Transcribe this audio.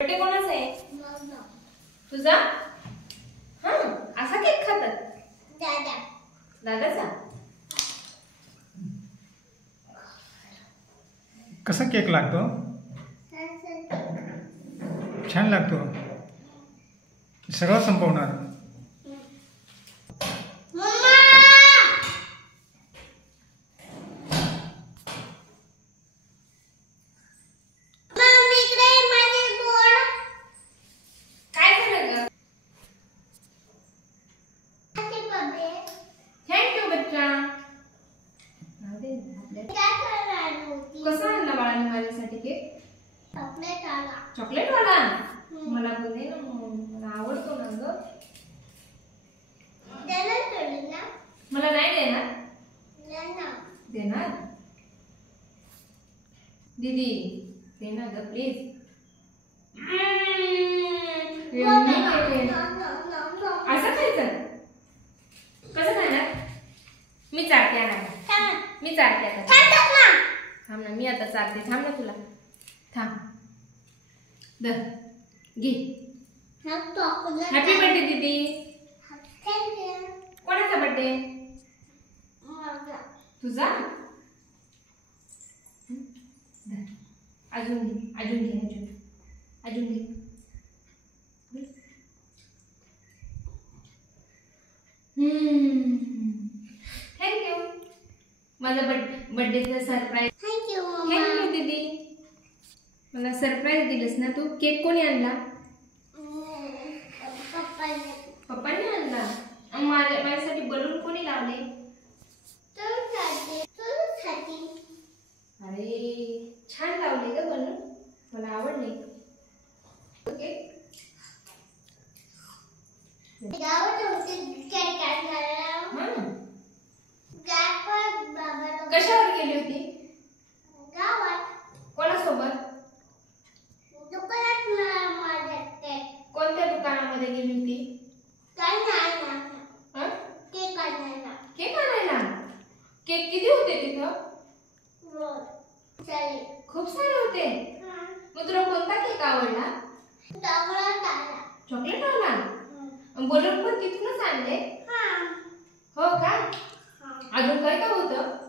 Birthday कोणाचा आहे? तुझा? हां, असा केक खातात? दादाचा? कसा केक लागतो? छान लागतो. सगळं संपवणार. कसा आणला बाळाने माझ्यासाठी केक? चॉकलेट वाला? मला बोलले ना, मला आवडतो ना ग. मला नाही देणार? देणार दीदी, दे ना ग प्लीज. असं खायचं? कसं खाणार? मी चालते आता. मी चालते आता. थांब ना, मी आता चालते. थांब ना तुला. थांब. दर घे. हॅपी बर्थडे दीदी. कोणाचा बर्थडे? तुझा? अजून घे, अजून घे, अजून घे. थँक्यू. माझा बर्थडेचा सरप्राईज. थँक्यू दीदी. मला सरप्राईज दिलंस ना तू. केक कोणी आणला? पप्पांनी आणला. माझ्यासाठी बलून कोणी लावले? अरे छान लावले ग बलून. मला आवडले. ओके. कशावर गेली होती? कोणासोबत? कोणत्या दुकानामध्ये गेली होती? केक आणायला? केक किती होते तिथं? खूप सारे होते. मग तुला कोणता केक आवडला? चॉकलेट वाला? बलून पण तिथूनच आणले? हो का? अजून काय काय होतं?